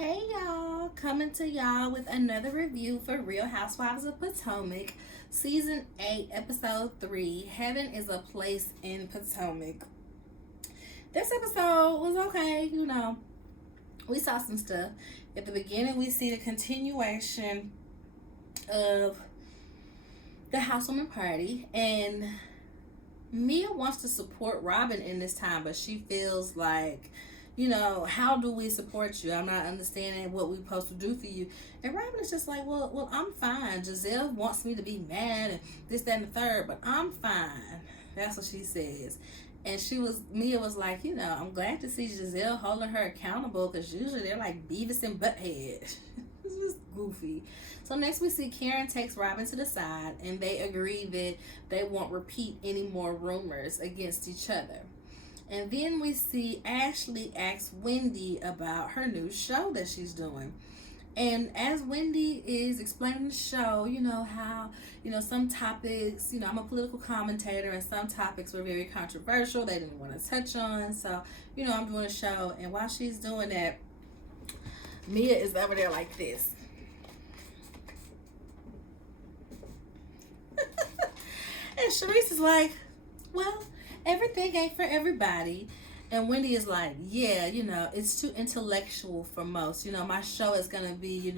Hey y'all, coming to y'all with another review for Real Housewives of Potomac, Season 8, Episode 3, Heaven is a Place in Potomac. This episode was okay. We saw some stuff. At the beginning, we see the continuation of the housewarming party, and Mia wants to support Robin in this time, but she feels like, how do we support you? I'm not understanding what we're supposed to do for you. And Robin is just like, well, I'm fine. Giselle wants me to be mad and this, that, and the third, but I'm fine. That's what she says. And Mia was like, I'm glad to see Giselle holding her accountable, because usually they're like Beavis and Butthead. It's just goofy. So next we see Karen takes Robin to the side, and they agree that they won't repeat any more rumors against each other. And then we see Ashley ask Wendy about her new show that she's doing. And as Wendy is explaining the show, how, some topics, I'm a political commentator, and some topics were very controversial. They didn't want to touch on. So, I'm doing a show. And while she's doing that, Mia is over there like this. And Sharice is like, well, everything ain't for everybody. And Wendy is like, yeah, it's too intellectual for most. My show is going to be,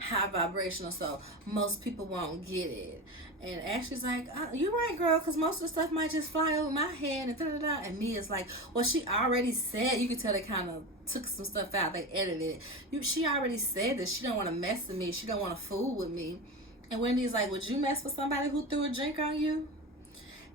high vibrational, so most people won't get it. And Ashley's like, you're right, girl, because most of the stuff might just fly over my head and da-da-da. And Mia's like, well, she already said, you can tell they kind of took some stuff out, they edited it. She already said that she don't want to mess with me. She don't want to fool with me. And Wendy's like, would you mess with somebody who threw a drink on you?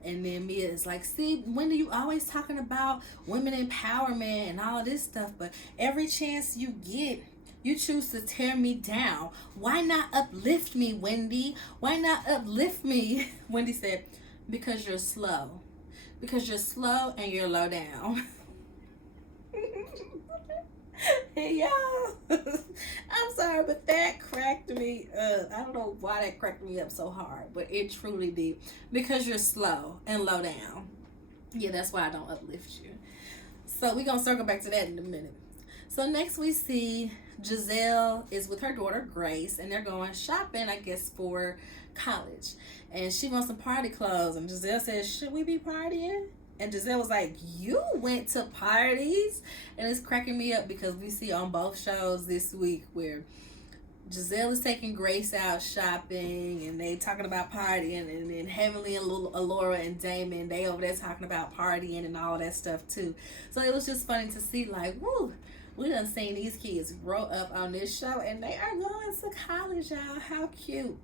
And then Mia is like, see, Wendy, you always talking about women empowerment and all of this stuff, but every chance you get, you choose to tear me down. Why not uplift me, Wendy? Why not uplift me? Wendy said, because you're slow. Because you're slow and you're low down. Hey, y'all. I'm sorry, but that cracked me up. I don't know why that cracked me up so hard, but it truly did. Because you're slow and low down. Yeah, that's why I don't uplift you. So we're going to circle back to that in a minute. So next we see Giselle is with her daughter Grace, and they're going shopping, I guess, for college. And she wants some party clothes. And Giselle says, should we be partying? And Giselle was like, you went to parties? And it's cracking me up because we see on both shows this week where Giselle is taking Grace out shopping, and they talking about partying, and then Heavenly and Alora and Damon, they over there talking about partying and all that stuff too. So it was just funny to see, like, woo, we done seen these kids grow up on this show, and they are going to college, y'all. How cute.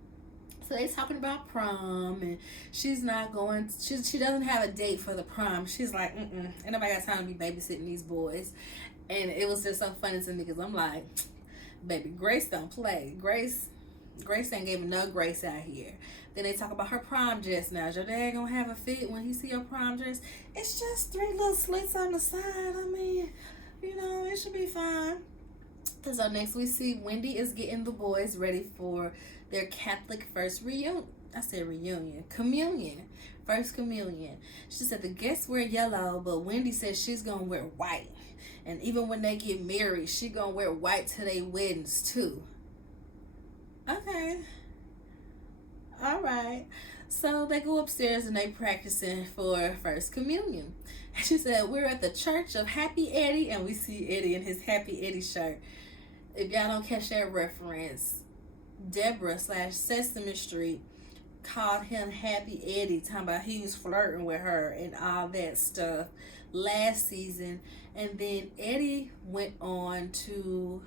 So they talking about prom, and she's not going. She doesn't have a date for the prom. She's like, ain't nobody got time to be babysitting these boys. And it was just so funny to me because I'm like, baby, Grace don't play. Grace ain't giving no grace out here. Then they talk about her prom dress. Now, is your dad gonna have a fit when he see your prom dress? It's just 3 little slits on the side. I mean, it should be fine. So next we see Wendy is getting the boys ready for their Catholic first reunion. I said reunion. Communion. First communion. She said the guests wear yellow, but Wendy says she's going to wear white. And even when they get married, she going to wear white to their weddings too. Okay. All right. So they go upstairs and they practicing for first communion. She said, we're at the Church of Happy Eddie, and we see Eddie in his Happy Eddie shirt. If y'all don't catch that reference, Deborah/Sesame Street called him Happy Eddie, talking about he was flirting with her and all that stuff last season. And then Eddie went on to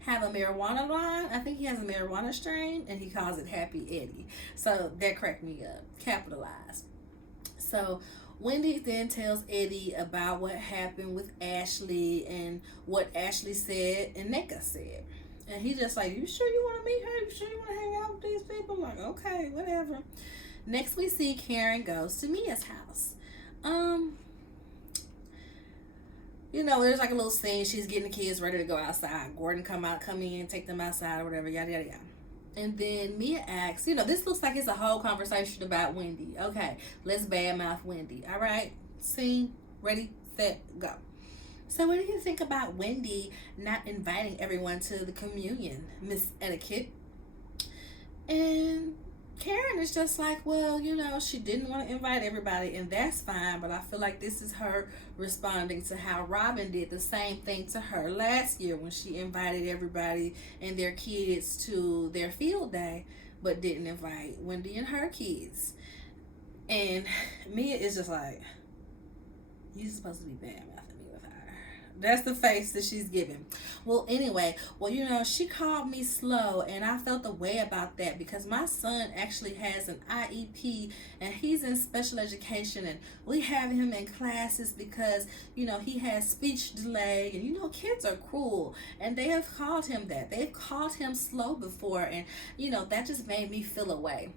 have a marijuana line. I think he has a marijuana strain, and he calls it Happy Eddie. So that cracked me up. Capitalized. So Wendy then tells Eddie about what happened with Ashley and what Ashley said and Nneka said. And he's just like, you sure you want to meet her? You sure you want to hang out with these people? I'm like, okay, whatever. Next we see Karen goes to Mia's house. There's like a little scene. She's getting the kids ready to go outside. Gordon come in, take them outside or whatever, yada, yada, yada. And then Mia asks, this looks like it's a whole conversation about Wendy. Okay, let's badmouth Wendy. All right, scene, ready, set, go. So, what do you think about Wendy not inviting everyone to the communion, Miss Etiquette? And Karen is just like, well, she didn't want to invite everybody, and that's fine, but I feel like this is her responding to how Robin did the same thing to her last year when she invited everybody and their kids to their field day, but didn't invite Wendy and her kids. And Mia is just like, you're supposed to be bad mouthing me with her. That's the face that she's giving. Well, anyway, she called me slow, and I felt the way about that because my son actually has an IEP, and he's in special education, and we have him in classes because, he has speech delay, and, kids are cruel, and they have called him that. They've called him slow before, and, that just made me feel away.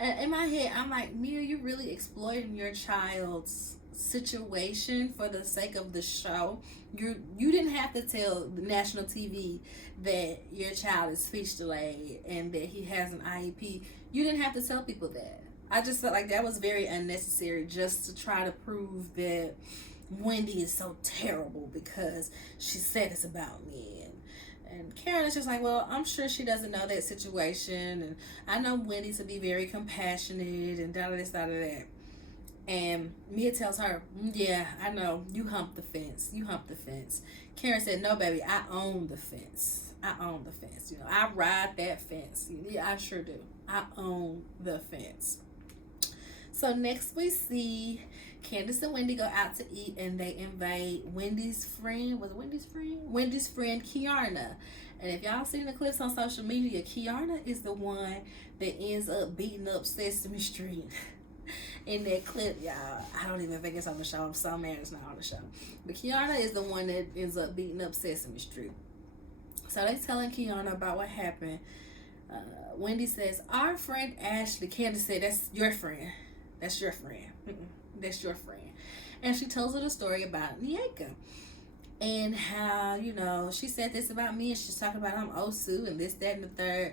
And in my head, I'm like, Mia, you're really exploiting your child's situation for the sake of the show. You didn't have to tell the national TV that your child is speech delayed and that he has an IEP. You didn't have to tell people that. I just felt like that was very unnecessary just to try to prove that Wendy is so terrible because she said it's about me. And Karen is just like, well, I'm sure she doesn't know that situation, and I know Wendy to be very compassionate and da-da-this, and Mia tells her, yeah, I know, you humped the fence. Karen said, no, baby, I own the fence. I ride that fence. Yeah, I sure do. I own the fence. So next we see Candace and Wendy go out to eat, and they invite Wendy's friend. Was it Wendy's friend? Wendy's friend, Kiarna. And if y'all seen the clips on social media, Kiarna is the one that ends up beating up Sesame Street. In that clip, y'all, I don't even think it's on the show. I'm so mad it's not on the show. But Kiarna is the one that ends up beating up Sesame Street. So they telling Kiarna about what happened. Wendy says, our friend Ashley. Candace said, that's your friend. That's your friend. That's your friend. And she tells her the story about Nieka. And how, she said this about me, and she's talking about I'm Osu and this, that, and the third.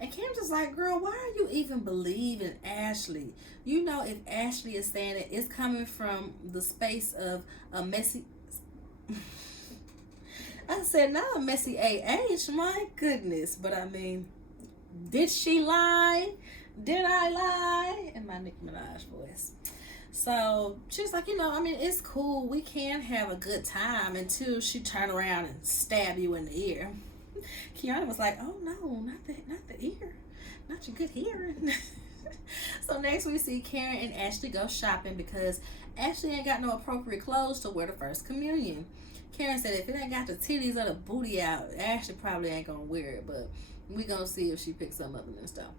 And Kim's just like, girl, why are you even believing Ashley? If Ashley is saying it, it's coming from the space of a messy... I said, not a messy AH, my goodness. But I mean, did she lie? Did I lie? In my Nicki Minaj voice. So she's like, it's cool. We can have a good time until she turn around and stab you in the ear. Kiana was like, oh no, not the ear. Not your good hearing. So next we see Karen and Ashley go shopping because Ashley ain't got no appropriate clothes to wear the first communion. Karen said if it ain't got the titties or the booty out, Ashley probably ain't gonna wear it, but we gonna see if she picks some up and stuff.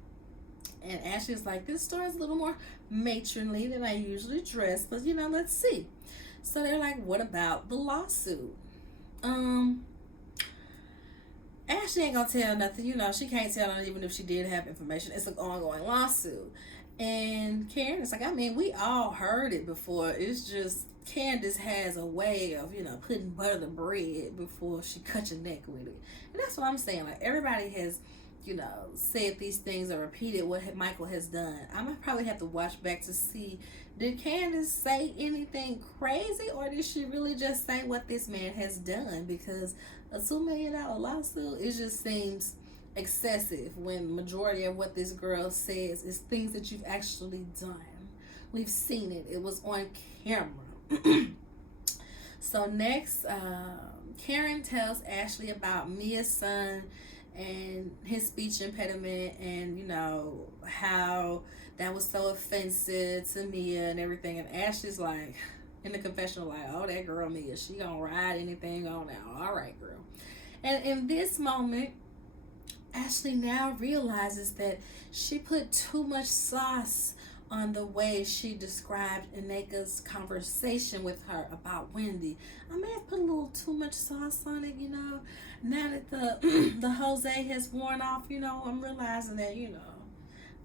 And Ashley's like, this store is a little more matronly than I usually dress, but let's see. So they're like, what about the lawsuit? Ashley ain't gonna tell nothing, she can't tell them even if she did have information. It's an ongoing lawsuit. And Karen is like, we all heard it before. It's just Candace has a way of, putting butter to bread before she cuts your neck with it. And that's what I'm saying. Like, everybody has, said these things or repeated what Michael has done. I'm gonna probably have to watch back to see, did Candace say anything crazy, or did she really just say what this man has done? Because a $2 million lawsuit, it just seems excessive when the majority of what this girl says is things that you've actually done. We've seen it. It was on camera. So next, Karen tells Ashley about Mia's son and his speech impediment, and how that was so offensive to Mia and everything. And Ashley's like, in the confessional, like, oh, that girl Mia, she gonna ride anything on now. All right, girl. And in this moment, Ashley now realizes that she put too much sauce on the way she described Ineka's conversation with her about Wendy. I may have put a little too much sauce on it, Now that the Jose has worn off, I'm realizing that,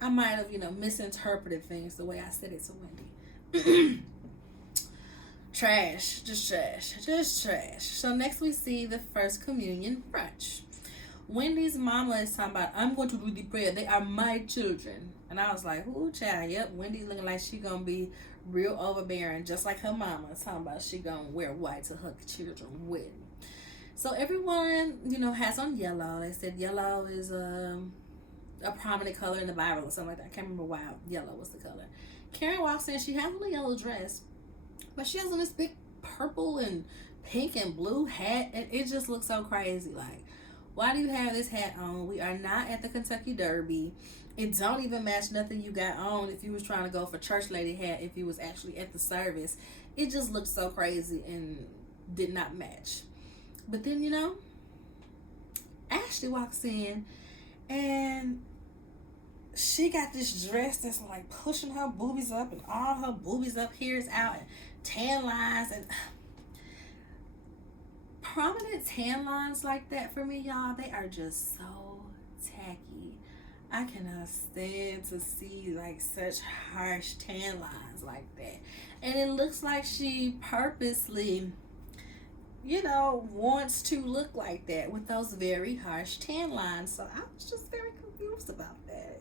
I might have, misinterpreted things the way I said it to Wendy. Trash. So next we see the first communion brunch. Wendy's mama is talking about, I'm going to do the prayer. They are my children. And I was like, ooh, child, yep. Wendy's looking like she going to be real overbearing, just like her mama. Talking about she going to wear white to her children's wedding. So everyone, has on yellow. They said yellow is a prominent color in the Bible or something like that. I can't remember why yellow was the color. Karen walks in. She has on a yellow dress, but she has on this big purple and pink and blue hat, and it just looks so crazy. Like, why do you have this hat on? We are not at the Kentucky Derby. It don't even match nothing you got on if you was trying to go for church lady hat, if you was actually at the service. It just looked so crazy and did not match. But then, Ashley walks in and she got this dress that's like pushing her boobies up, and all her boobies up here is out, and tan lines, and prominent tan lines like that for me, y'all, they are just so tacky. I cannot stand to see like such harsh tan lines like that. And it looks like she purposely, wants to look like that with those very harsh tan lines. So I was just very confused about that.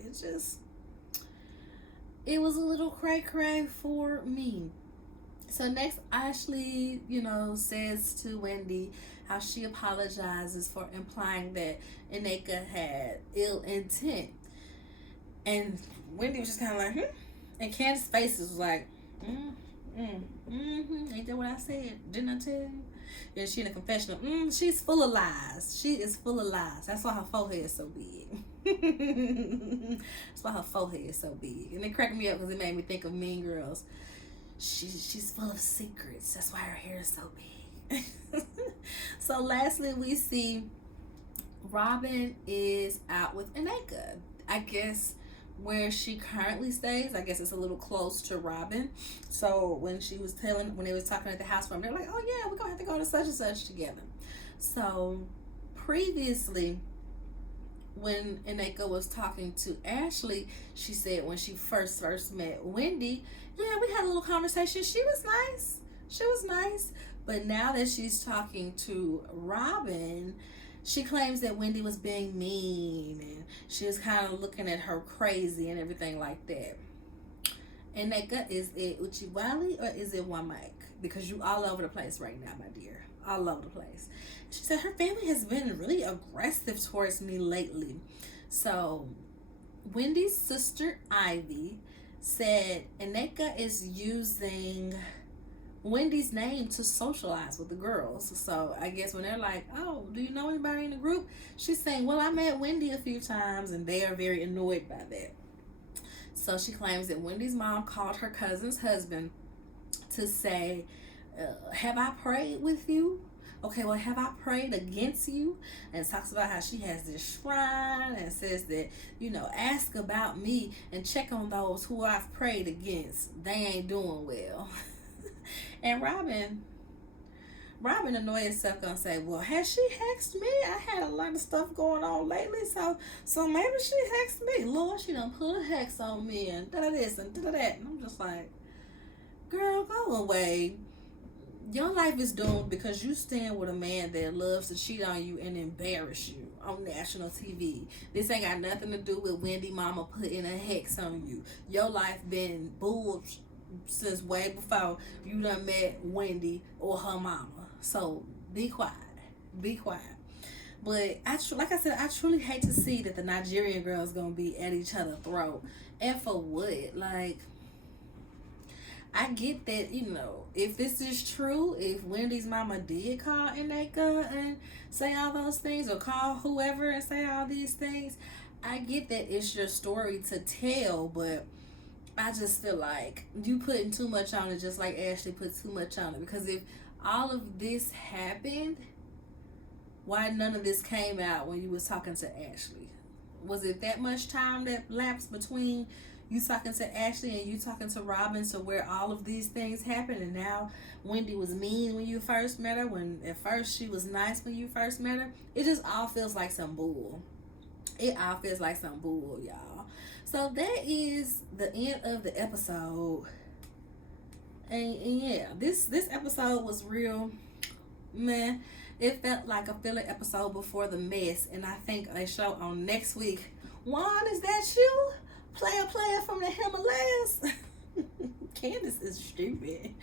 It was a little cray-cray for me. So next, Ashley, says to Wendy how she apologizes for implying that Ineka had ill intent. And Wendy was just kind of like, And Candace's face was like, ain't that what I said? Didn't I tell you? And she in a confessional, she's full of lies. She is full of lies. That's why her forehead is so big. That's why her forehead is so big. And it cracked me up because it made me think of Mean Girls. She's full of secrets. That's why her hair is so big. So lastly, we see Robin is out with Ineka. I guess where she currently stays, I guess it's a little close to Robin. So when they was talking at the house room, they're like, oh yeah, we're gonna have to go to such and such together. So previously, when Ineka was talking to Ashley, she said when she first met Wendy, yeah, we had a little conversation. She was nice. But now that she's talking to Robin, she claims that Wendy was being mean and she was kind of looking at her crazy and everything like that. Ineka, is it Uchiwali or is it Wamak? Because you all over the place right now, my dear. All over the place. She said her family has been really aggressive towards me lately. So Wendy's sister Ivy said Ineka is using Wendy's name to socialize with the girls. So I guess when they're like, oh, do you know anybody in the group? She's saying, well, I met Wendy a few times, and they are very annoyed by that. So she claims that Wendy's mom called her cousin's husband to say, have I prayed with you? Okay, well, have I prayed against you? And talks about how she has this shrine and says that, ask about me and check on those who I've prayed against. They ain't doing well. And Robin annoyed herself, gonna say, well, has she hexed me? I had a lot of stuff going on lately, so maybe she hexed me. Lord, she done put a hex on me and da this and da that. And I'm just like, girl, go away. Your life is doomed because you stand with a man that loves to cheat on you and embarrass you on national TV. This ain't got nothing to do with Wendy mama putting a hex on you. Your life been bull since way before you done met Wendy or her mama. So be quiet. But like I said, I truly hate to see that the Nigerian girls gonna be at each other's throat. And for what? Like, I get that, if this is true, if Wendy's mama did call Ineka and say all those things, or call whoever and say all these things, I get that it's your story to tell, but I just feel like you putting too much on it, just like Ashley put too much on it. Because if all of this happened, why none of this came out when you was talking to Ashley? Was it that much time that lapsed between you talking to Ashley and you talking to Robin to where all of these things happened, and now Wendy was mean when you first met her, when at first she was nice when you first met her? It just all feels like some bull. It all feels like some bull, y'all. So that is the end of the episode. And yeah, this episode was real Man, it felt like a filler episode before the mess, and I think a show on next week. Juan, is that you? Player from the Himalayas. Candace is stupid.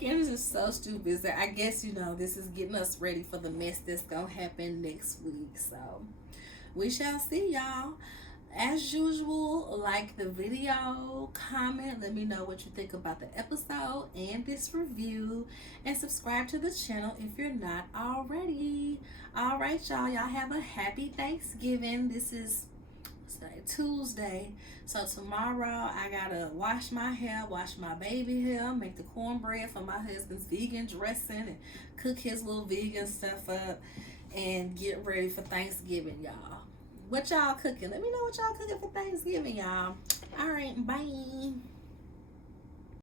Candace is so stupid. So I guess, this is getting us ready for the mess that's gonna happen next week. So we shall see, y'all. As usual, like the video, comment, let me know what you think about the episode and this review, and subscribe to the channel if you're not already. All right, y'all. Y'all have a happy Thanksgiving. This is Tuesday. So tomorrow I gotta wash my hair, wash my baby hair, make the cornbread for my husband's vegan dressing, and cook his little vegan stuff up, and get ready for Thanksgiving, y'all. What y'all cooking? Let me know what y'all cooking for Thanksgiving, y'all. All right, bye.